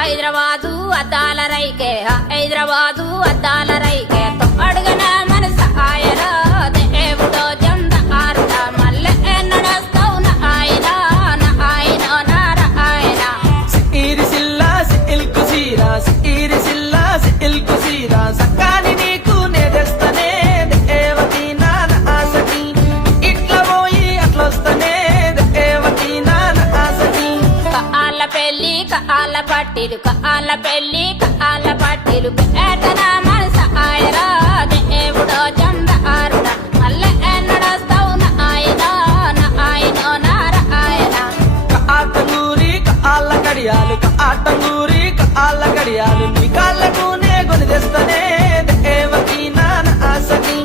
హైదరాబాదు అద్దాల రైకే హైదరాబాదు అద్దాల రైకే అడుగన మనస ఆయన దేవుడో జంద ఆరుడ మల్లె నడస్తావు నా ఆయన నారాయణ సిరిసిల్లా సిల్కు సీరా సిరిసిల్లా సిల్కు సీరా సక్కాని నీకు నేదెస్తనే దేవతి నాన్న ఆసకి ఇట్లా పోయి అట్లొస్తనే దేవతి నాన్న ఆసకి కాళ్ళ పెళ్లి కాళ్ళ పట్టిలు కాళ్ళ పెళ్లి కాళ్ళ పట్టిలు ఏటన మనస ఆయన దేవుడో జంద ఆరుడ మల్లె నడస్తావు నా ఆయన నారాయణ ఆటంగూరి కాళ్ళ కడియాలు ఆటంగూరి కాళ్ళ కడియాలు నీ కాళ్ళకు నే కొని తెస్తనే దేవతి నాన్న ఆసకి